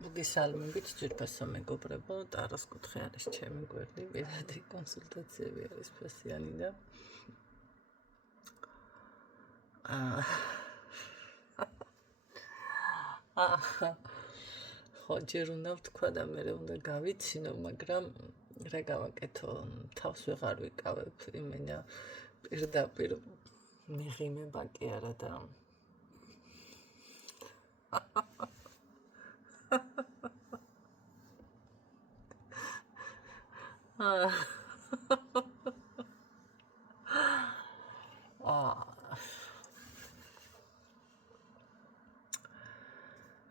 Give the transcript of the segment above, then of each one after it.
მოგესალმებით ძვირფასო მეგობრებო, ტაროს კუთხე არის ჩემი გვერდი, პირადი კონსულტაციები არის ფასიანი და ხო, ჯერ უნდა ვთქვა და მე უნდა გავიცინო, მაგრამ რა გავაკეთო, თავს ვეღარ ვიკავებ, იმენა პირდაპირ მიღიმება კი არა და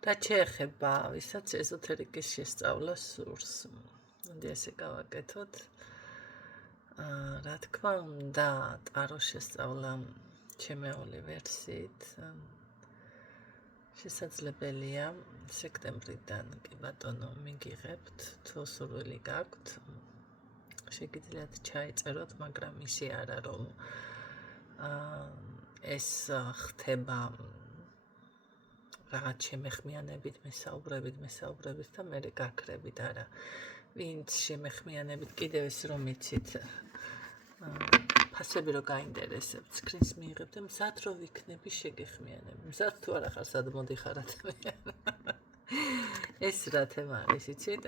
რა შეეხება ვისაც ეზოთერიკის შესწავლა სურს. მოდი ესე გავაკეთოთ. რა თქმა უნდა, ტაროს შესწავლა ჩემეული ვერსიით შესაძლებელია სექტემბრიდან კი ბატონო მიგიღებთ, თუ სურვილი გაქვთ. შეგიძლიათ ჩაიწეროთ, მაგრამ ისე არა რომ ეს ხდება რაღაც შემეხმიანებით მესაუბრებით და მე გაქრებით არა. ვინც შემეხმიანებით კიდევ ეს რომ იცით ფასები რო გაინტერესებთ, სკრინს მიიღებთ და მზად რო ვიქნები შეგეხმიანები. მზად თუ არა ხარ, სად მოდიხარ ადამიან. ეს რა თემა არის, იცით?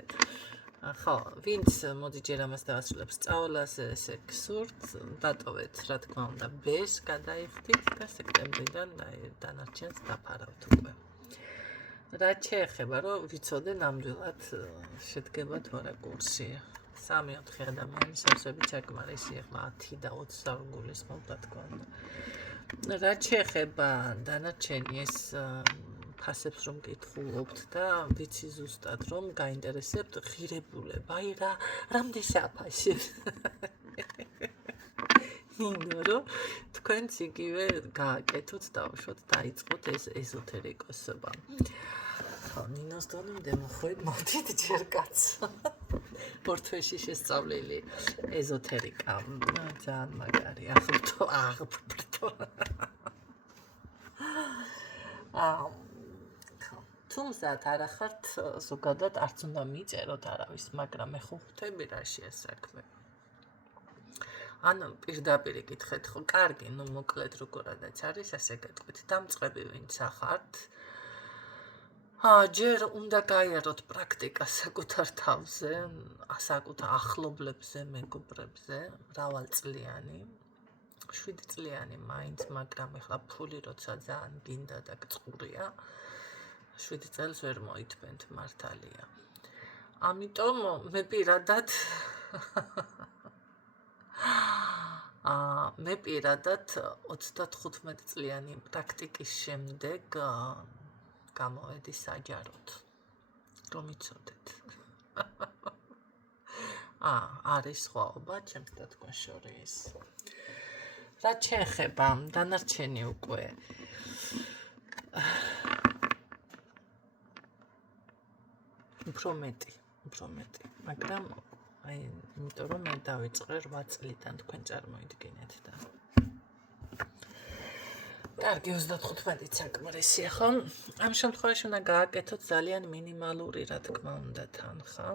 ხო, ვინც მოდი ჯერ ამას დავასრულებ სწავლას, ესე გსურთ, დატოვეთ, რა თქმა უნდა, ბეს გადაიხდით და სექტემბრიდან დანარჩენს დაფარავთ უკვე. რაც შეეხება, რომ ვიცოდე ნამდვილად შედგება თუ არა კურსი. 3-4 ადამიანის არსები ჩაკმარისია, ახლა 10 და 20 საგულისხმობ, რა თქმა უნდა. რაც შეეხება დანარჩენი ეს ფასებს რომ გითხულობთ და ვიცი ზუსტად რომ გაინტერესებთ ღირებულება, აი რამდენია ფასი. მინდა რომ თქვენც იგივე გააკეთოთ, დავუშვოთ, დაიწყოთ ეს ეზოთერიკოსობა. ხო, ნინოს დონემდე მოხვედ მოდით ჯერ კაც. ორთვეში შესწავლილი ეზოთერიკა. ძალიან მაგარი, აღბრთო. თუმცა არ ახართ ზოგადად არც უნდა მიწეროთ არავის, მაგრამ მე ხო ხვდები რაშია საქმე. ანუ პირდაპირ იკითხეთ, ხო, კარგი, ნუ მოკლედ როგორადაც არის, ასე გეტყვით, დამწყები ვინც ახართ. ჯერ უნდა გაიაროთ პრაქტიკა საკუთარ თავზე, საკუთარ ახლობლებზე, მეგობრებზე, მრავალწლიანი, 7 წლიანი მაინც, მაგრამ ეხლა ფული როცა ძალიან გინდა და გწყურია, 7 წელს ვერ მოითმენთ, მართალია. ამიტომ მე პირადად მე პირადად 35 წლიანი პრაქტიკის შემდეგ გამოვედი საჯაროდ, რომ იცოდეთ. არის სხვაობა ჩემს და თქვენ შორის. რაც შეეხება დანარჩენი უკვე უფრო მეტი, მაგრამ აი, იმიტომ რომ მე დავიწყე 8 წლიდან თქვენ წარმოიდგინეთ და კარგი 35 საკმარისია, ხო? ამ შემთხვევაში უნდა გააკეთოთ ძალიან მინიმალური, რა თქმა უნდა, თანხა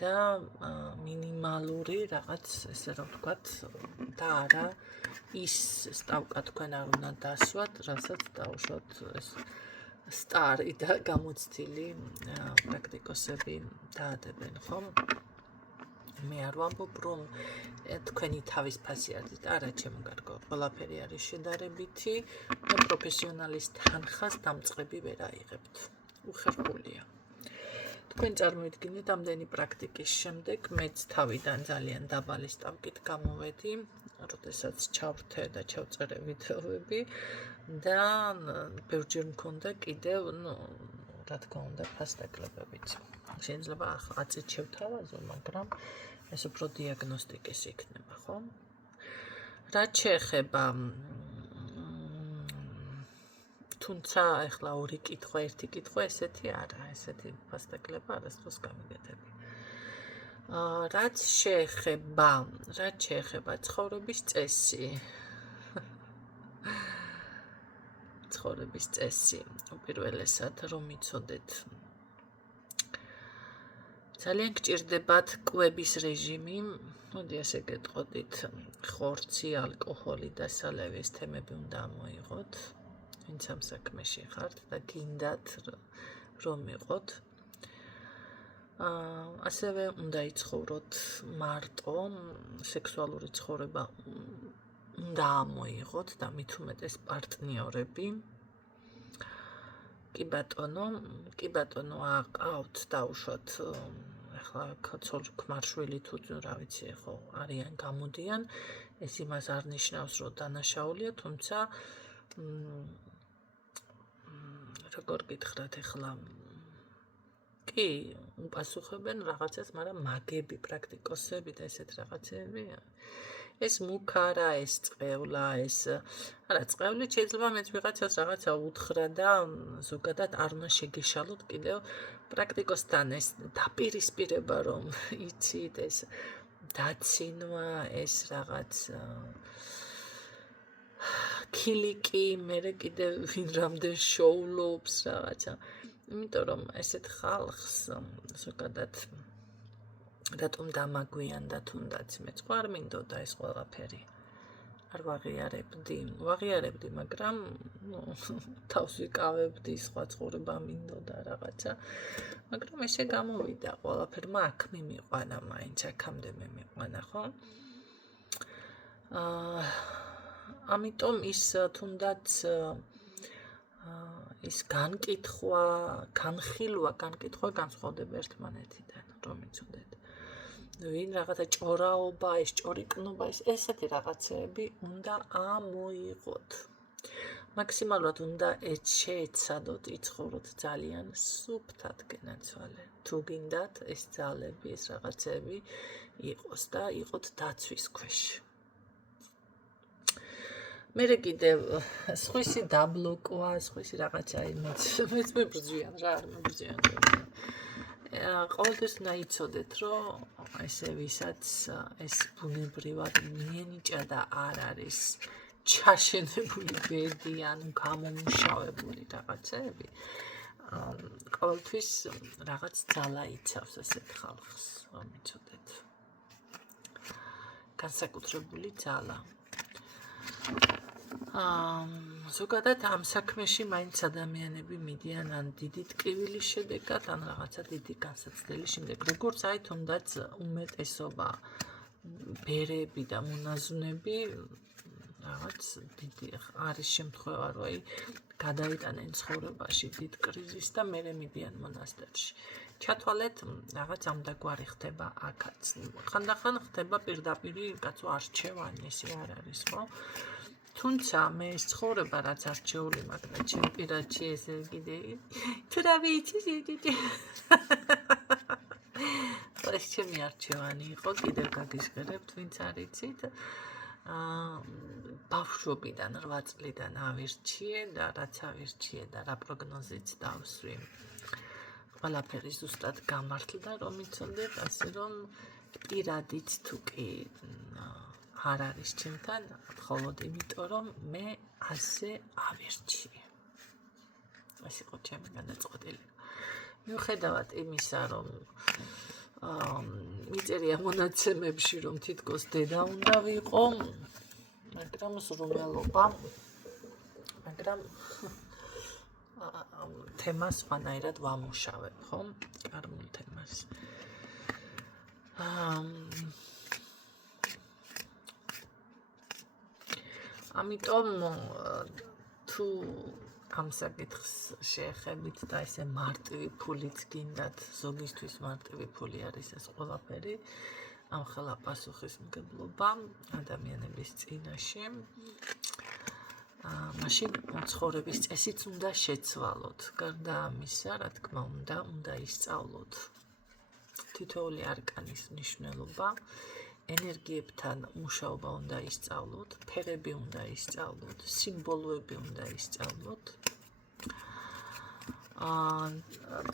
და მინიმალური რაღაც, ესე რომ ვთქვათ, და არა ის სტავკა თქვენ არ უნდა დასვათ, რასაც დავუშვათ ეს სტარი და გამოცდილი პრაქტიკოსები დაადებენ, ხო? მე არ ვამბობ, რომ თქვენი თავის ფასი არის, არა, ჩემო კარგო, ყველაფერი არის შედარებითი და პროფესიონალის თანხას დამწყები ვერ აიღებთ. უხერხულია. თქვენ წარმოიდგინეთ, ამდენი პრაქტიკის შემდეგ მეც თავიდან ძალიან დაბალი სტავკით გამოვედი, როდესაც ჩავრთე და ჩავწერე ვიდეოები და ბევრჯერ მქონდა კიდევ, რა თქმა უნდა, ფასდაკლებებიც. შეიძლება ახლა წით შევთავაზო, მაგრამ ეს უფრო დიაგნოსტიკის იქნება, ხო? რაც შეეხება თუმცა ახლა ორი კითხვა, ერთი კითხვა ესეთი არა, ესეთი ფასდაკლება არასდროს გამიგეთები. რაც შეეხება ცხოვრების წესი. ცხოვრების წესი, უპირველესად რომ იცოდეთ ძალიან გჭირდებათ კვების რეჟიმი. მოდი ასე გეტყოდით, ხორცი, ალკოჰოლი და სალევის თემები უნდა მოიღოთ, ვინც ამ საქმეში ხართ და გინდათ რომ იყოთ. ასევე უნდა იცხოვროთ მარტო, სექსუალური ცხოვრება უნდა ამოიღოთ და მით უმეტეს პარტნიორები. კი ბატონო, აყავთ დაუშვათ ახლა ქმარშვილი თუ რა ვიცი, ხო, არიან გამოდიან, ეს იმას არ ნიშნავს, რომ დანაშაულია, თუმცა როგორ გითხრათ ახლა კი, უპასუხებენ რაღაცას, მაგრამ მაგები, პრაქტიკოსები და ესეთ რაღაცები, ეს მუქარა, ეს წყევლა, ეს არა, წყევლით შეიძლება მეც ვიღაცას რაღაცა უთხრა და ზოგადად არ უნდა შეგეშალოთ კიდევ პრაქტიკოსთან ეს დაპირისპირება, რომ იცით, ეს დაცინვა, ეს რაღაც ქილიკი, მერე კიდევ ვინ რამდენ შოულობს რაღაცა. იმიტომ რომ ესეთ ხალხს ზოგადად რატომ დამაგვიანდა თუნდაც მეც არ მინდოდა ეს ყველაფერი. არ ვაღიარებდი, მაგრამ თავს ვიკავებდი, სხვა ცხოვრება მინდოდა რაღაცა. მაგრამ ესე გამოვიდა ყველაფერი, აქ მიმიყვანა, მაინც აქამდე მიმიყვანა, ხო? ამიტომ ის თუნდაც ის განხილვა განსხვავდება ერთმანეთიდან, რომ იცოდეთ. ვინ რაღაცა ჭორაობა, ეს ჭორიკნობა, ესეთი რაღაცები უნდა ამოიღოთ. მაქსიმალურად უნდა შეეცადოთ იცხოვროთ ძალიან სუფთად გენაცვალე. თუ გინდათ ეს ძალები, ეს რაღაცები იყოს და იყოთ დაცვის ქვეშ. მერე კიდევ სხვისი დაბლოკვა, სხვისი რაღაცა მეც მებრძვიან რა, არ მებრძვიან. ყოველთვის უნდა იცოდეთ, რომ ესე ვისაც ეს ბუნებრივად მიენიჭა და არ არის ჩაშენებული ბედი ან გამომუშავებული რაღაცები, ყოველთვის რაღაც ძალა იცავს ასეთ ხალხს, რომ იცოდეთ. განსაკუთრებული ძალა. ზოგადად ამ საქმეში მაინც ადამიანები მიდიან ან დიდი ტკივილის შედეგად, ან რაღაცა დიდი განსაცდელის შემდეგ. როგორც აი თუნდაც უმეტესობა ბერები და მონაზვნები რაღაც დიდი არის შემთხვევა, რომ აი გადაიტანენ ცხოვრებაში დიდ კრიზისს და მერე მიდიან მონასტერში. ჩათვალეთ, რაღაც ამდაგვარი ხდება აქაც. ხანდახან ხდება პირდაპირი კაცო არჩევანი, ესე არ არის, ხო? თუმცა მე ეს ცხოვრება რაც არჩეული მაქვს და ჩემ პირადში ესე კიდე თუ რა ვიცი ეს ჩემი არჩევანი იყო, კიდევ გაგიშღერებთ, ვინც არ იცით. ბავშვობიდან 8 წლიდან ავირჩიე და რაც ავირჩიე და რა პროგნოზიც დავსვი. ყველაფერი ზუსტად გამართლდა, რომ იცოდეთ, ასე რომ პირადით თუ კი არ არის ჩემთან, მხოლოდ იმიტომ, რომ მე ასე ავირჩიე. ეს იყო ჩემი განაცხადი. მიუხედავად იმისა, რომ მიწერია მონაცემებში, რომ თითქოს დედა უნდა ვიყო, მაგრამ ზრუნველობა, მაგრამ თემას სხვანაირად ვამუშავებ, ხო? კარგულ თემას. ამიტომ თუ ამ საკითხს შეეხებით და ესე მარტივი ფულიც გინდათ, ზოგისთვის მარტივი ფული არის ეს ყველაფერი, ამხელა პასუხისმგებლობა ადამიანების წინაშე. მაშინ ცხოვრების წესიც უნდა შეცვალოთ. გარდა ამისა, რა თქმა უნდა ისწავლოთ თითოეული არკანის მნიშვნელობა, ენერგიებთან მუშაობა უნდა ისწავლოთ, ფერები უნდა ისწავლოთ, სიმბოლოები უნდა ისწავლოთ.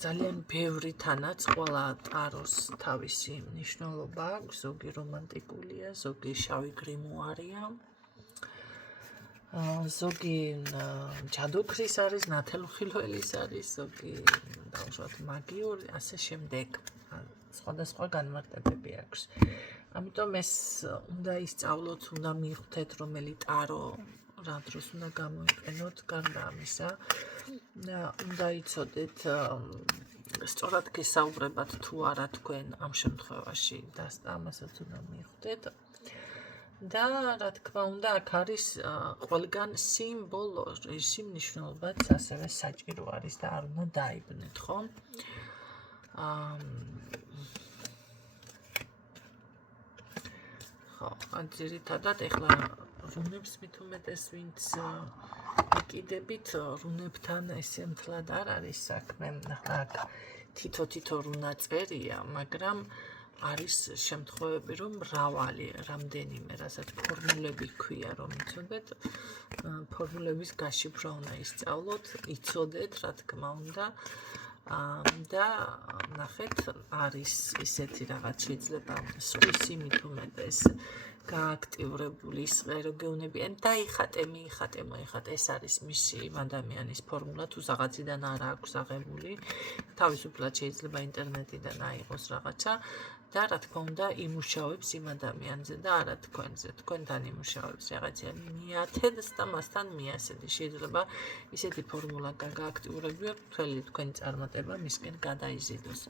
ძალიან ბევრი თანაც ყველა ტაროს თავისი მნიშვნელობა აქვს, ზოგი რომანტიკულია, ზოგი შავი გრიმუარია. ზოგი ჯადოქრის არის, ნათელუხილველის არის, ზოგი დავუშვათ მაგიური, ასე შემდეგ. სხვადასხვა განმარტებები აქვს. ამიტომ ეს უნდა ისწავლოთ, უნდა მიხვდეთ, რომელი ტარო რა დროს უნდა გამოიყენოთ, გარდა ამისა. უნდა იცოდეთ სწორად გესაუბრებათ თუ არა თქვენ ამ შემთხვევაში და ამასაც უნდა მიხვდეთ. და რა თქმა უნდა, აქ არის ყველგან სიმბოლო, ისი მნიშვნელობაც ასევე საჭირო არის და არ უნდა დაიბნეთ, ხო? ხო, ძირითადად ეხლა რუნებს მით უმეტეს ვინც იკიდებით, რუნებთან ესე მთლად არ არის საქმე. ახლა აქ თითო რუნა წერია, მაგრამ არის შემთხვევები, რომ მრავალი, რამდენიმე, რასაც ფორმულები ქვია, რომ იცოდეთ, ფორმულების გაშიფრვა უნდა ისწავლოთ, იცოდეთ, რა თქმა უნდა. და ნახეთ, არის ისეთი რაღაც შეიძლება სხვის იმით უმეტეს გააქტიურებული სღერო გეუნები, ან დაიხატე, მიიხატე, მოიხატე, ეს არის მისი იმ ადამიანის ფორმულა, თუ რაღაციდან არ აქვს აღებული, თავისუფლად შეიძლება ინტერნეტიდან აიღოს რაღაცა და რა თქმა უნდა იმუშავებს იმ ადამიანზე და არა თქვენზე, თქვენთან იმუშავებს რაღაცა მიათედს და მასთან მიასედი. შეიძლება ისეთი ფორმულა გააქტიურებიოთ, მთელი თქვენი წარმატება მისკენ გადაიზიდოს.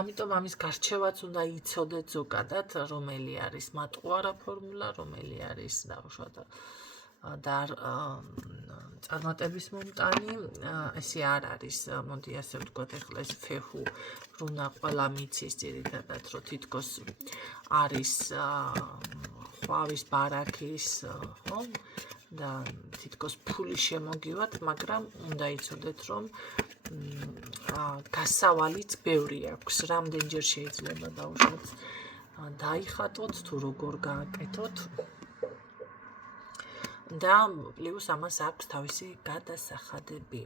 ამიტომ ამის გარჩევაც უნდა იცოდეთ ზოგადად, რომელი არის მატყუარა ფორმულა, რომელი არის დაუშვათ და წარმატების მომტანი, ესე არ არის, მოდი ასე ვთქვათ, ეხლა ეს ფეხუ რუნა ყველა მიცის ძირითადად, რომ თითქოს არის ხვავის ბარაქის, ხო? და თითქოს ფული შემოგივათ, მაგრამ უნდა იცოდეთ, რომ გასავალიც ბევრი აქვს, რამდენჯერ შეიძლება დაუშვათ დაიხატოთ, თუ როგორ გააკეთოთ. და პლუს ამას აქვს თავისი გადასახადები.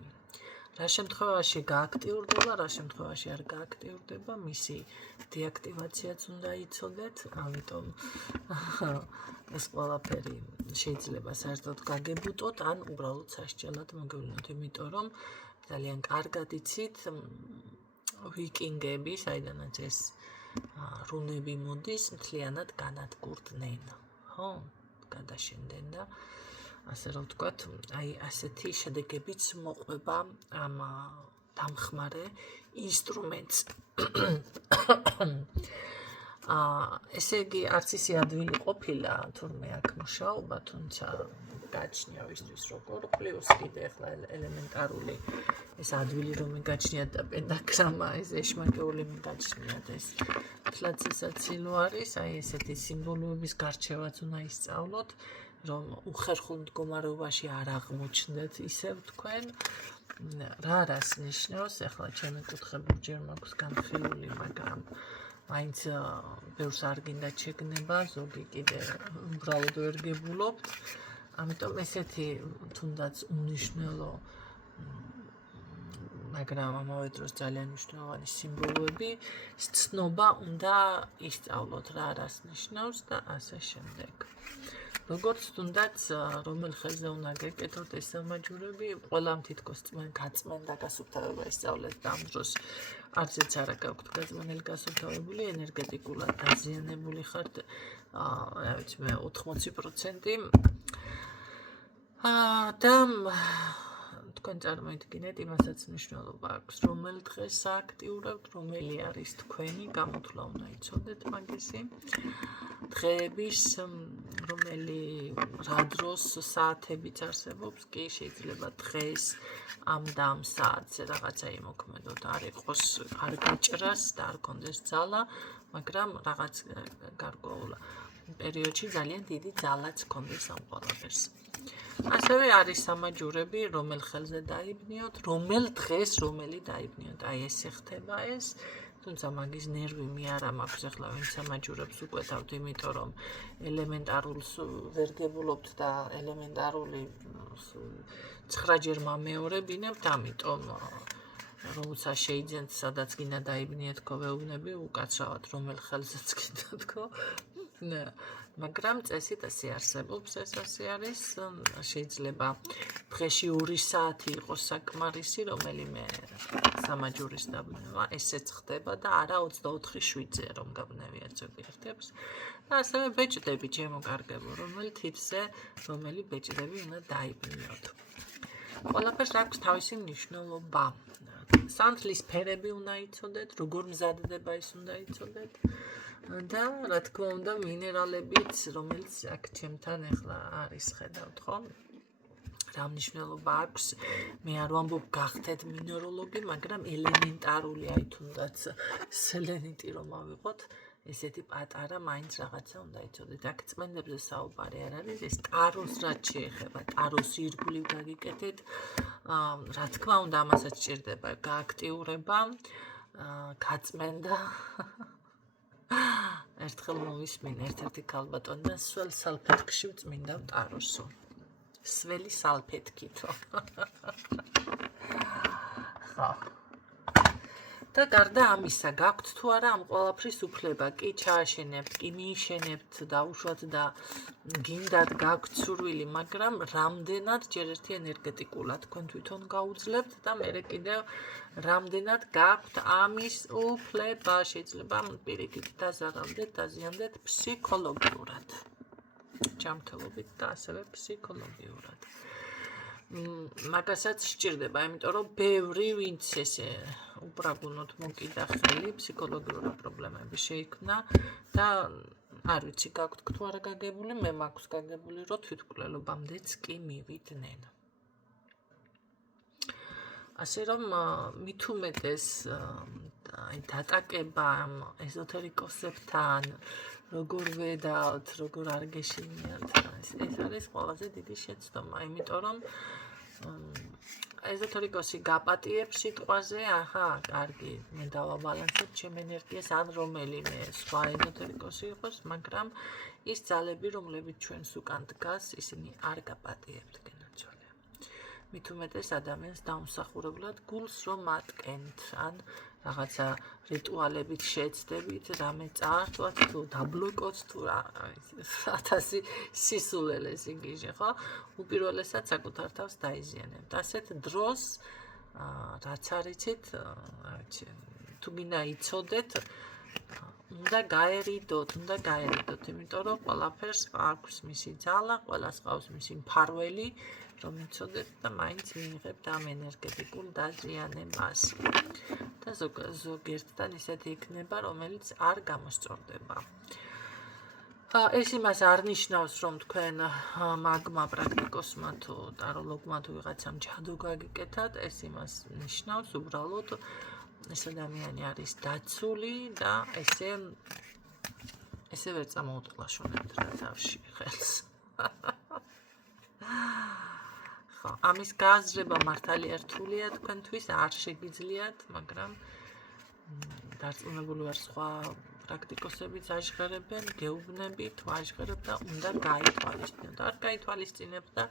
რა შემთხვევაში გააქტიურდება, რა შემთხვევაში არ გააქტიურდება, მისი დეაქტივაციაც უნდა იცოდეთ, ამიტომ ეს ყველაფერი შეიძლება საერთოდ გაგებუტოთ, ან უბრალოდ სასჯელად მოგევლინოთ, იმიტომ რომ ძალიან კარგად იცით ვიკინგები, საიდანაც ეს რუნები მოდის, მთლიანად განადგურდნენ, ხო? გადაშენდნენ და ასე რომ ვთქვათ, აი ასეთი შედეგებიც მოყვება ამ დამხმარე ინსტრუმენტს. ესე იგი, არც ისე ადვილი ყოფილა, თურმე აქ მუშაობა, თუმცა გაჩნია ვისთვის როგორ, პლუს კიდე ახლა ელემენტარული ეს ადვილი რომ მიგაჩნიათ და პენტაგრამა, ეს ეშმაკეული მიგაჩნიათ, ეს თლაც ისაცილო არის, აი ესეთი სიმბოლოების გარჩევაც უნდა ისწავლოთ, რომ უხერხულ მდგომარეობაში არ აღმოჩნდეთ ისევ თქვენ. რა რას ნიშნავს, ახლა ჩემი კუთხე ჯერ მაქვს განხილული, მაგრამ მაინც ბევრს არ გინდა შეგნება, ზოგი კიდე უბრალოდ ვერ გებულობთ. ამიტომ ესეთი თუნდაც უნიშნელო, მაგრამ ამავე დროს ძალიან მნიშვნელოვანი სიმბოლოები, ცნობა უნდა ისწავლოთ, რა რას ნიშნავს და ასე შემდეგ. როგორც თუნდაც რომელ ხელზე უნდა გეკეთოთ ეს სამაჯურები, ყველამ თითქოს გაწმენ და გასუფთავება ისწავლეთ და ამ დროს არცეც არა გაქვთ გაწმენელი გასუფთავებული, ენერგეტიკულად დაზიანებული ხართ, რა ვიცი მე 80%. და თქვენ წარმოიდგინეთ, იმასაც მნიშვნელობა აქვს, რომელ დღეს ააქტიურებთ, რომელი არის თქვენი გამოთვლა უნდა იცოდეთ მაგისი. დღეების, რომელი რა დროს საათებიც არსებობს, კი შეიძლება დღეს ამ და ამ საათზე რაღაცა იმოქმედოთ, არ იყოს არ გაჭრას და არ კონდეს ძალა, მაგრამ რაღაც გარკვეულ პერიოდში ძალიან დიდი ძალაც კონდეს ამ ყველაფერს. ასევე არის სამაჯურები, რომელ ხელზე დაიბნიოთ, რომელ დღეს რომელი დაიბნიოთ. აი ესე ხდება ეს, თუმცა მაგის ნერვი მე არა მაქვს ახლა ვინც სამაჯურებს უკვეთავთ, იმიტომ რომ ელემენტარულს ვერ გებულობთ და ელემენტარული 9-ჯერ მომეორებინებთ, ამიტომ როცა შეიძლება სადაც გინდა დაიბნიეთ, ხო ვეუბნები უკაცრავად რომელ ხელზეც გინდა თქო. მაგრამ წესით ასე არსებობს, ეს ასე არის, შეიძლება დღეში 2 საათი იყოს საკმარისი, რომელიმე სამაჯურის დაბნევა, ესეც ხდება და არა 24/7-ზე რომ გაბნევიათ ზოგიერთებს. და ასევე ბეჭდები ჩემოკარგებო, რომელი ბეჭდები უნდა დაიბნიოთ. ყველაფერს აქვს თავისი მნიშვნელობა. სანთლის ფერები უნდა იცოდეთ, როგორ მზადდება ის უნდა იცოდეთ. და რა თქმა უნდა მინერალებიც, რომელიც აქ ჩემთან ახლა არის, ხედავთ ხო? რა მნიშვნელობა აქვს? მე არ ვამბობ გახდეთ მინეროლოგი, მაგრამ ელემენტარული აი თუნდაც სელენიტი რომ ავიღოთ, ესეთი პატარა მაინც რაღაცა უნდა იცოდეთ. აქ წმენდებზე საუბარი არ არის, ეს ტაროს რაც შეეხება, ტაროს ირგვლივ გაგიკეთეთ. რა თქმა უნდა, ამასაც სჭირდება გააქტიურება, გაწმენდა. ერთხელ მოვისმინ ერთ-ერთი ქალბატონი და სველ სალფეთქში ვწმინდა ტაროსო. სველი სალფეთქითო. ხო. და გარდა ამისა, გაქვთ თუ არა ამ ყველაფრის უფლება, კი ჩააშენებთ, კი მიიშენებთ დაუშვათ და გინდათ გაქვთ სურვილი, მაგრამ რამდენად ჯერ ერთი ენერგეტიკულად თქვენ თვითონ გაუძლებთ და მერე კიდევ რამდენად გაქვთ ამის უფლება, შეიძლება პირიქით დაზარალდეთ, დაზიანდეთ ფსიქოლოგიურად. ჯანმრთელობით და ასევე ფსიქოლოგიურად. მაგასაც სჭირდება, იმიტომ რომ ბევრი ვინც ესე უბრალოდ მოკიდა ხელი, ფსიქოლოგიური პრობლემები შეიქმნა და არ ვიცი, გაქვთ თუ არა გაგებული, მე მაქვს გაგებული, რომ თვითმკვლელობამდეც კი მივიდნენ. ასე რომ მით უმეტეს დატაკება ამ ეზოთერიკოსებთან, როგორ ვედავთ, როგორ არ გეშინიათ, ეს არის ყველაზე დიდი შეცდომა, იმიტომ რომ ეზოთერიკოსი გაპატიებს სიტყვაზე, აჰა, კარგი, მე დავაბალანსებ ჩემ ენერგიას, ან რომელიმე სხვა ეზოთერიკოსი იყოს, მაგრამ ის ძალები, რომლებიც ჩვენს უკან დგას, ისინი არ გაპატიებთ, გენაცვალე. მით უმეტეს ადამიანს დაუმსახურებლად გულს რომ ატკენთ, ან რაღაცა რიტუალებით შეეცდებით, რამე წაართვათ თუ დაბლოკოთ თუ რა, 1000 სისულელეს იგიჟე, ხო? უპირველესად საკუთარ თავს დაიზიანებთ. ასეთ დროს, რაც არიცით, თუ გინდა იცოდეთ, უნდა გაერიდოთ, იმიტომ რომ ყველაფერს აქვს მისი ძალა, ყველას ყავს მისი მფარველი, რომ იცოდეთ და მაინც მიიღებთ ამ ენერგეტიკულ დაზიანებას. და ზოგიერთთან ისეთი იქნება, რომელიც არ გამოსწორდება. ეს იმას არ ნიშნავს, რომ თქვენ მაგმა პრაქტიკოსმა თუ ტაროლოგმა თუ ვიღაცამ ჯადო გაგიკეთათ, ეს იმას ნიშნავს, უბრალოდ ეს ადამიანი არის დაცული და ესე ვერ წამოუტყლაშონებთ რა თავში ხელს. ხო, ამის გააზრება მართალი რთულია თქვენთვის, არ შეგიძლიათ, მაგრამ დარწმუნებული ვარ სხვა პრაქტიკოსებიც აჟღერებენ, გეუბნებით, ვაჟღერებ და უნდა გაითვალისწინოთ. არ გაითვალისწინებთ და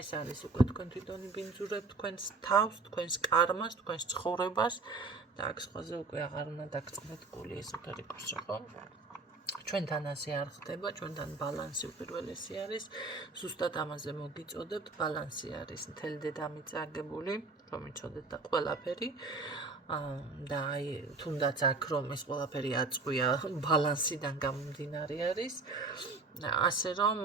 ეს არის უკვე თქვენ თვითონ იბინძურებთ თქვენს თავს, თქვენს კარმას, თქვენს ცხოვრებას და აქ სხვაზე უკვე აღარ უნდა დაგწყდეთ გული ეზოთერიკოსი, ხო? ჩვენთან ასე არ ხდება, ჩვენთან ბალანსი უპირველესი არის, ზუსტად ამაზე მოგიწოდებთ, ბალანსი არის მთელი დედამიწა აგებული, რომ იცოდეთ და ყველაფერი და აი თუნდაც აქ რომ ეს ყველაფერი აწყვია ბალანსიდან გამომდინარე არის, ასე რომ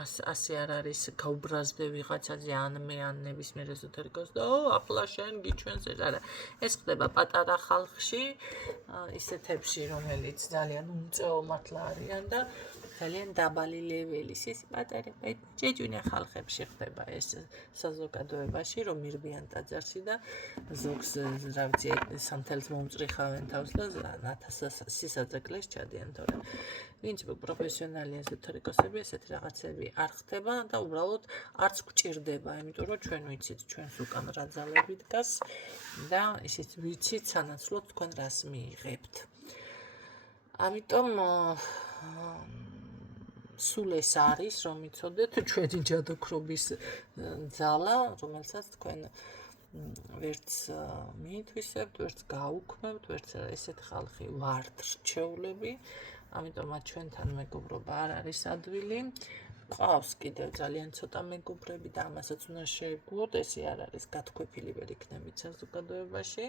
ასე არ არის გაუბრაზდე ვიღაცაზე ან მე ან ნებისმიერ ეზოთერიკოს და ახლა შენ გიჩვენს ეს არა. ეს ხდება პატარა ხალხში, ისეთებში, რომელიც ძალიან უმწეო მართლა არიან და ძალიან დაბალი ლეველის ის პატარა ჯეჯუნე ხალხებში ხდება ეს საზოგადოებაში, რომ მირბიან ტაძარში და ზოგს რა ვიცი სანთელს მომწრიხავენ თავს და 1000 სისაძეკლეს ჩადიან, თორემ ვინც პროფესიონალი ეზოთერიკოსები ესეთი რაღაცები არ ხდება და უბრალოდ არც გვჭირდება, იმიტომ რომ ჩვენ ვიცით ჩვენს უკან რა ძალები დგას და ისიც ვიცით სანაცვლოდ თქვენ რას მიიღებთ. ამიტომ სულ ეს არის, რომ იცოდეთ ჩვენი ჯადოქრობის ძალა, რომელსაც თქვენ ვერც მიითვისებთ, ვერც გაუქმებთ, ვერც ესეთ ხალხი ვართ რჩეულები, ამიტომაც ჩვენთან მეგობრობა არ არის ადვილი. ყავს კიდევ ძალიან ცოტა მეგობრები და ამასაც უნდა შეეგუოთ, ესე არ არის გათქვეფილი ვერ იქნებით საზოგადოებაში.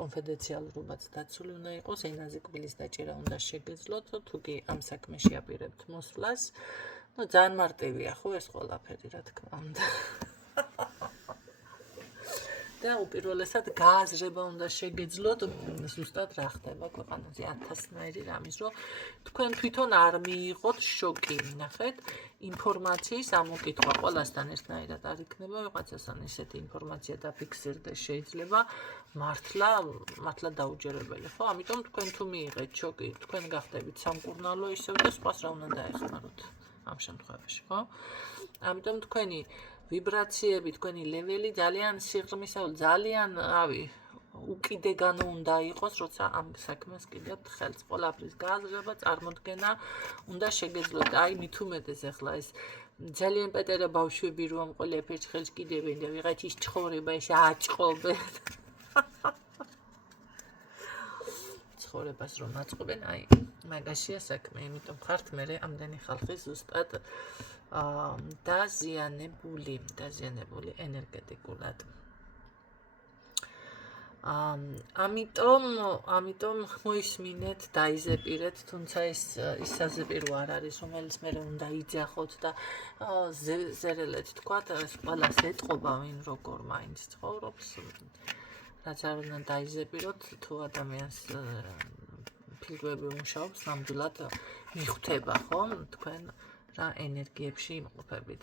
კონფიდენციალურობაც დაცული უნდა იყოს, ენაზე კბილის დაჭერა უნდა შეგეძლოთ, თუ კი ამ საქმეში აპირებთ მოსვლას. ძალიან მარტივია ხო ეს ყველაფერი, რა თქმა უნდა. და უპირველესად გააზრება უნდა შეგეძლოთ, ზუსტად რა ხდება ქვეყანაზე 1000-ნაირი რამის, რომ თქვენ თვითონ არ მიიღოთ შოკი, ნახეთ, ინფორმაციის ამოკითხვა ყველასთან ერთნაირად არ იქნება, ვიღაცასთან ესეთი ინფორმაცია დაფიქსირდეს შეიძლება მართლა დაუჯერებელი, ხო? ამიტომ თქვენ თუ მიიღეთ შოკი, თქვენ გახდებით სამკურნალო ისევ და სხვას რა უნდა დაეხმაროთ ამ შემთხვევაში, ხო? ამიტომ თქვენი ვიბრაციები, თქვენი ლეველი ძალიან სიღრმისეულ, ძალიან, უკიდეგანო უნდა იყოს, როცა ამ საქმეს კიდევთ ხელს. ყველაფრის გააზრება, წარმოდგენა უნდა შეგეძლოთ. აი, მით უმეტეს ახლა ეს ძალიან პატარა ბავშვები რომ ყველაფერს ხელს კიდევენ და ვიღაცის ცხოვრება ესე აჭყობენ. ცხოვრებას რომ აწყობენ, აი, მაგაშია საქმე, იმიტომ ხართ მე ამდენი ხალხი ზუსტად დაზიანებული ენერგეტიკულად. ამიტომ მოისმინეთ, დაიზეპირეთ, თუმცა ეს საზეპირო არ არის, რომელიც მე უნდა იძახოთ და ზერელეთ თქვათ, ეს ყველას ეტყობა ვინ როგორ მაინც ცხოვრობს. რაც არ უნდა დაიზეპიროთ, თუ ადამიანს ფილტრები უმუშაობს, ნამდვილად მიხვდება, ხო? თქვენ რა ენერგიებში იმყოფებით.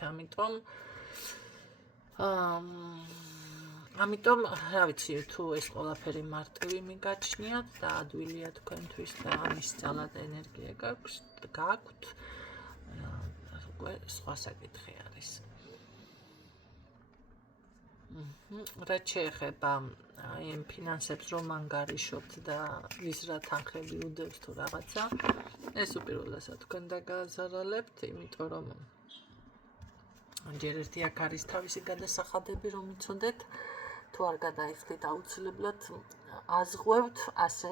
ამიტომ, რა ვიცი, თუ ეს ყველაფერი მარტივი მიგაჩნიათ და ადვილია თქვენთვის და ამის ძალა და ენერგია გაქვთ, უკვე სხვა საკითხი არის. რაც შეეხება იმ ფინანსებს რომ ანგარიშობთ და ვის რა თანხები უდევს თუ რაღაცა, ეს უპირველესად თქვენ დაგაზარალებთ, იმიტომ რომ ჯერ ერთი აქ არის თავისი გადასახადები რომ იცოდეთ, თუ არ გადაიხდით აუცილებლად აზღვევთ, ასე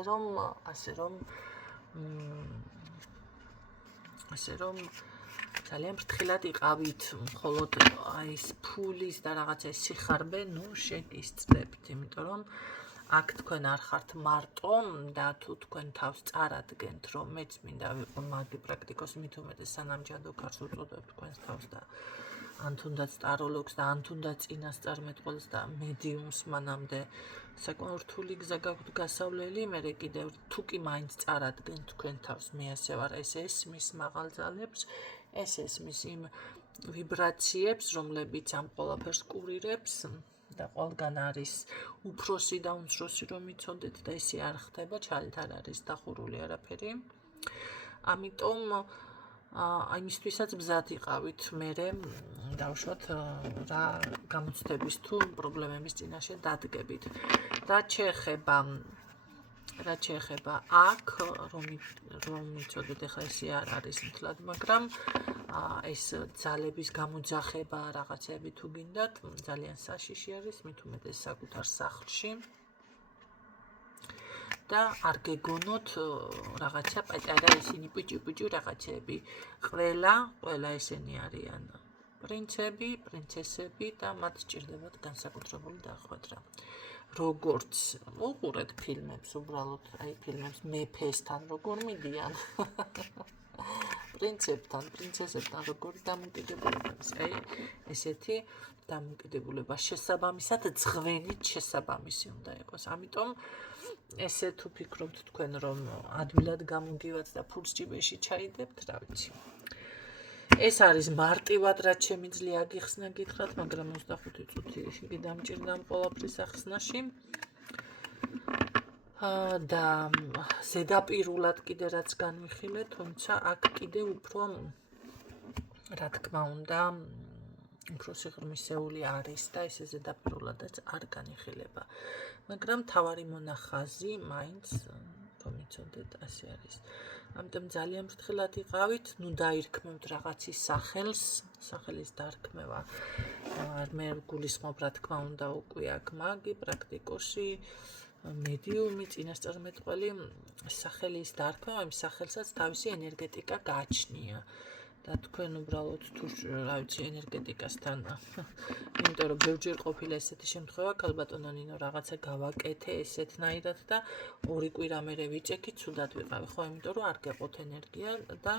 რომ ძალიან ფრთხილად იყავით, მხოლოდ აი ეს ფულის და რაღაცა სიხარბე, შეგისწრებთ, იმიტომ რომ აქ თქვენ არ ხართ მარტო და თუ თქვენ თავს წარადგენთ, რომ მეც მინდა ვიყო მაგი პრაქტიკოსი, მით უმეტეს სანამჯადო ქარს უწოდებთ თქვენს თავს და ან თუნდაც ტაროლოგს და ან თუნდაც წინასწარმეტყველს და მედიუმს მანამდე საკმაოდ რთული გზა გაქვთ გასავლელი, მე კიდევ თუ კი მაინც წარადგენთ თქვენ თავს, მე ასე ვარ, ეს ესმის მაღალ ძალებს, ეს ესმის იმ ვიბრაციებს, რომლებიც ამ ყველაფერს კურირებს და ყველგან არის უფროსი და უმცროსი რომ იცოდეთ და ესე არ ხდება, ჩალით არ არის დახურული არაფერი. ამიტომ იმისთვისაც მზად იყავით მერე დავუშვათ რა გამოცდების თუ პრობლემების წინაშე დადგებით. რაც შეეხება აქ რომ იცოდეთ, ახლა ესე არ არის მთლად, მაგრამ ეს ძალების გამოძახება რაღაცები თუ გინდათ, ძალიან საშიში არის, მით უმეტეს საკუთარ სახლში. და არ გეგონოთ რაღაცა პატარა ისინი პიჭი რაღაცები. ყველა ესენი არიან პრინცები, პრინცესები და მათ სჭირდებათ განსაკუთრებული დახვედრა. როგორც უყურეთ ფილმებს, უბრალოდ აი ფილმებს მეფესთან როგორ მიდიან. პრინცებთან, პრინცესებთან როგორი დამოკიდებულება არის. აი ესეთი დამოკიდებულება შესაბამისად ძღვენით შესაბამისი უნდა იყოს. ამიტომ ესე თუ ფიქრობთ თქვენ რომ ადვილად გამოგივათ და ფულს ჯიბეში ჩაიდებთ, რა ვიცი. ეს არის მარტივად რაც შემიძლია აგიხსნა გითხრათ, მაგრამ 25 წუთი გიდამჭირდა ამ ყველაფრის ახსნაში. და ზედაპირულად კიდე რაც განვიხილეთ, თუმცა აქ კიდე უფრო რა თქმა უნდა უფრო სიღრმისეული არის და ესე ზედაპირულადაც არ განიხილება. მაგრამ თავარი მონახაზი მაინც რომ იცოდეთ, ასე არის. ამიტომ ძალიან ფრთხილად იყავით, დაირქმევთ რაღაცის სახელის დარქმევა. მე გულისხმობ, რა თქმა უნდა, უკვე აქ მაგი, პრაქტიკოსი, მედიუმი, წინასწარმეტყველი სახელის დარქმევა, იმ სახელსაც თავისი ენერგეტიკა გააჩნია. და თქვენ უბრალოდ თუ რა ვიცი ენერგეტიკასთან იმიტომ რომ ბევრჯერ ყოფილა ესეთი შემთხვევა ქალბატონო ნინო რაღაცა გავაკეთე ესეთნაირად და 2 კვირა მერე ვიწექი ცუდად ვიყავი ხო იმიტომ რომ არ გეყოთ ენერგია და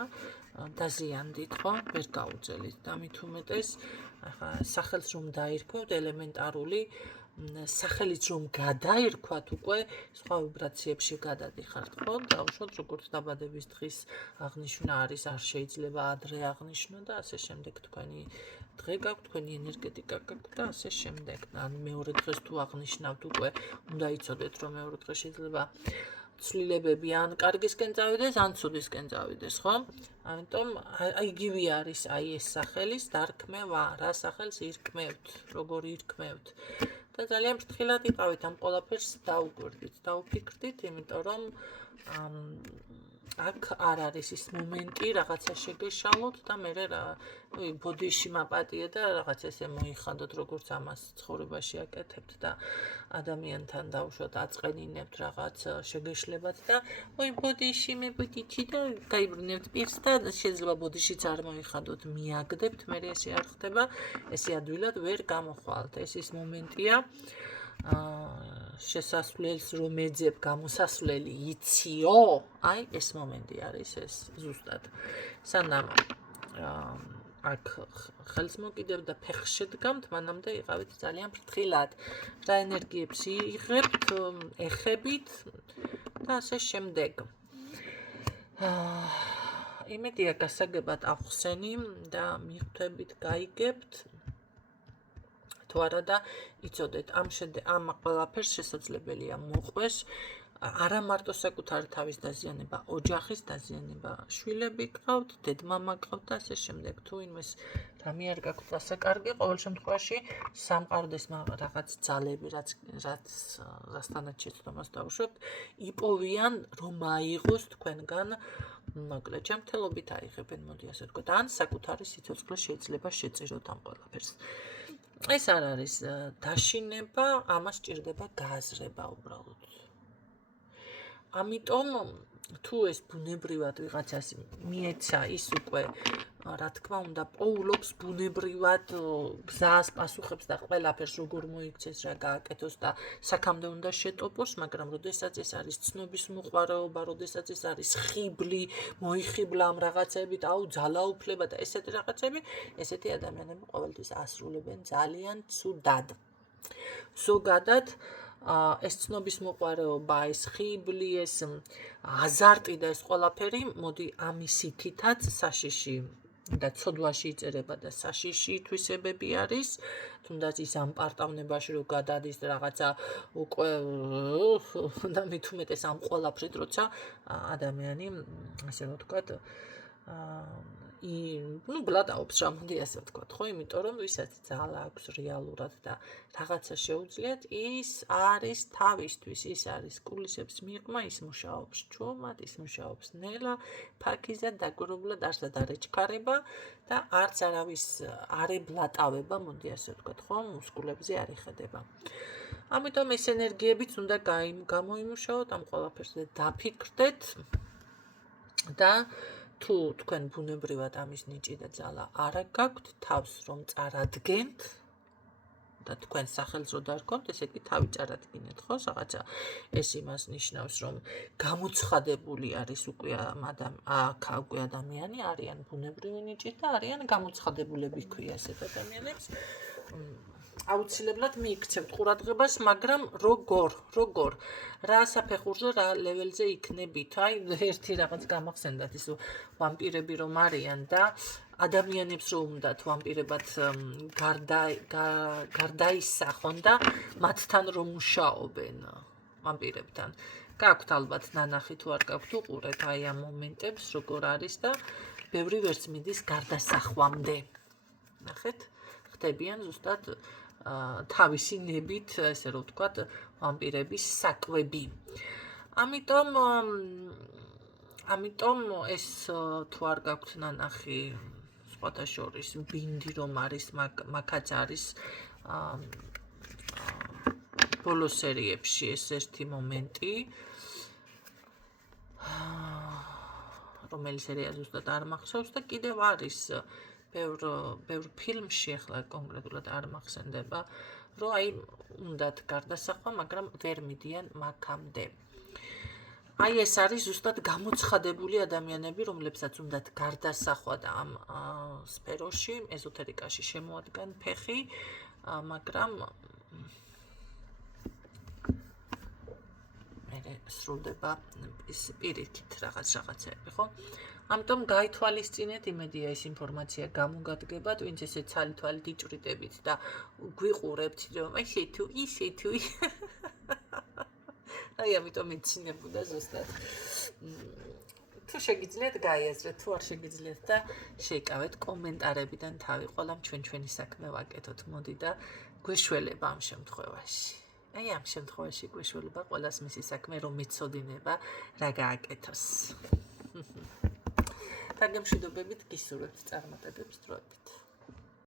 დაზიანდით ხო ვერ გაუძელით და მით უმეტეს ახლა სახელს რომ დაირქვევთ ელემენტარული სახელიც რომ გადაირქვათ უკვე სხვა ვიბრაციებში გადადიხართ ხო დაუშვათ როგორც დაბადების დღის აღნიშვნა არის არ შეიძლება ადრე აღნიშნო და ასე შემდეგ თქვენი დღე გაქვთ თქვენი ენერგეტიკა გაქვთ და ასე შემდეგ ან მეორე დღეს თუ აღნიშნავთ უკვე უნდა იცოდეთ რომ მეორე დღე შეიძლება ცვლილებები ან კარგისკენ წავიდეს ან ცუდისკენ წავიდეს ხო ამიტომ იგივე არის აი ეს სახელის დარქმევა რა სახელს ირქმევთ როგორ ირქმევთ და ძალიან ფრთხილად იყავით ამ ყველაფერს დაუკვირდით, დაუფიქრდით, იმიტომ რომ აქ არ არის ის მომენტი, რაღაცა შეგეშალოთ და მე რა ბოდიში მაპატიე და რაღაც ესე მოიხადოთ, როგორც ამას ცხოვრებაში აკეთებთ და ადამიანთან დაუშვათ აწყენინებთ რაღაც შეგეშლებათ და ой ბოდიში მე ბოდიში და გაიბრუნებთ პირს და შეიძლება ბოდიშიც არ მოიხადოთ, მიაგდებთ, მე ესე არ ხდება, ესე ადვილად ვერ გამოხვალთ. ეს ის მომენტია შესასვლელს რომ ეძებ გამოსასვლელი იციო აი ეს მომენტი არის ეს ზუსტად სანამ აქ ხელს მოკიდებ და ფეხს შედგამთ მანამდე იყავით ძალიან ფრთხილად რა ენერგიებს იღებთ ეხებით და ასე შემდეგ იმედია გასაგებად ახსენი და მიხვდებით გაიგებთ თუ არა და იცოდეთ ამ ყველაფერს შესაძლებელია მოყვეს არა მარტო საკუთარი თავის დაზიანება, ოჯახის დაზიანება, შვილები გყავთ, დედმამა გყავთ და ასე შემდეგ. თუ იმეს რამე არ გაქვთ დასაკარგი, ყოველ შემთხვევაში სამყაროდეს რაღაც ძალები, რასთანაც შეცდომას დავუშვებთ, იპოვიან რომ აიღოს თქვენგან მოკლედ ჯანმრთელობით აიღებენ, მოდი ასე ვთქვათ, ან საკუთარი სიცოცხლე შეიძლება შეწიროთ ამ ყველაფერს. ეს არ არის დაშინება, ამას ჭირდება გააზრება უბრალოდ. ამიტომ თუ ეს ბუნებრივად ვიღაცას მიეცა ის უკვე რა თქმა უნდა პოულობს ბუნებრივად გზას პასუხებს და ყველაფერს როგორ მოიქცეს რა გააკეთოს და საქამდე უნდა შეტოპოს მაგრამ როდესაც ეს არის ცნობის მოყვარეობა როდესაც ეს არის ხიბლი მოიხიბლა ამ რაღაცებით აუ ძალაუფლება და ესეთი რაღაცები ესეთი ადამიანები ყოველთვის ასრულებენ ძალიან ცუდად ზოგადად ეს ცნობის მოყვარეობა, ეს ხიბლი, ეს აზარტი და ეს ყველაფერი მოდი ამის იქითაც საშიში და ცოდვაში იწერება და საშიში თვისებები არის, თუნდაც ის ამ პარტავნებაში რო გადადის რაღაცა უკვე და მით უმეტეს ამ ყველაფრით როცა ადამიანი ასე რომ ვთქვათ ну ბლადაობს რა მოდი ასე ვთქვათ ხო იმიტომ რომ ვისაც ძალა აქვს რეალურად და რაღაცა შეუძლიათ ის არის თავისთვის ის არის კულისებს მიღმა ის მუშაობს ჩუმად ის მუშაობს ნელა ფაქიზად დაგვირობლად არსად არ ეჩქარება და არც არავის არ ებლატავება მოდი ასე ვთქვათ ხო მუსკულებზე არ ეხედება ამიტომ ეს ენერგიებიც უნდა გამოიმუშაოთ ამ ყველაფერზე დაფიქრდეთ და თუ თქვენ ბუნებრივად ამის ნიჭი და ძალა არ გაქვთ, თავს რომ წარადგენთ და თქვენ სახელს რო დარქვთ, ესე იგი თავი წარადგინეთ, ხო? რაღაცა ეს იმას ნიშნავს, რომ გამოცხადებული არის უკვე უკვე ადამიანი, არიან ბუნებრივი ნიჭით და არიან გამოცხადებულები ქვია ესეთ ადამიანებს. აუცილებლად მიიქცევთ ყურადღებას, მაგრამ როგორ რა საფეხურზე რა ლეველზე იქნებით. აი ერთი რაღაც გამახსენდათ ის ვამპირები რომ არიან და ადამიანებს რომ უნდათ ვამპირებად გარდაისახონ და მათთან რომ მუშაობენ ვამპირებთან. გაქვთ ალბათ ნანახი თუ არ გაქვთ უყურეთ აი ამ მომენტებს როგორ არის და ბევრი ვერც მიდის გარდასახვამდე. ნახეთ, ხდებიან ზუსტად თავისი ნებით, ესე რომ ვთქვათ, ვამპირების საკვები. ამიტომ ეს თუ არ გაქვთ ნანახი, სხვათა შორის ბინდი რომ არის, მაგაც არის ბოლო სერიებში ეს ერთი მომენტი რომელიც სერია ზუსტად არ მახსოვს და კიდევ არის ბევრ ფილმში ახლა კონკრეტულად არ მახსენდება რომ აი უნდათ გარდასახვა მაგრამ ვერ მიდიან მაგამდე აი ეს არის ზუსტად გამოცხადებული ადამიანები რომლებსაც უნდათ გარდასახვა და ამ სფეროში ეზოთერიკაში შემოადგან ფეხი მაგრამ სრულდება პირიქით რაღაცეები, ხო? ამიტომ გაითვალისწინეთ, იმედია ეს ინფორმაცია გამოგადგებათ, ვინც ესე ცალ-თვალით იჭვრიდებით და გვიყურებთ, რომ ესე თუ აი ამიტომ იცინებოდა ზუსტად. თუ შეგიძლიათ გაიაზრეთ, თუ არ შეგიძლიათ და შეიკავეთ კომენტარებიდან თავი, ყველამ ჩვენი საქმე ვაკეთოთ, მოდი და გვეშველება ამ შემთხვევაში. აი ამ შემთხვევაში გვეშველება ყველას მისი საქმე რომ მიცოდინება რა გააკეთოს. დაგემშვიდობებით გისურვებთ წარმატებებს დროებით.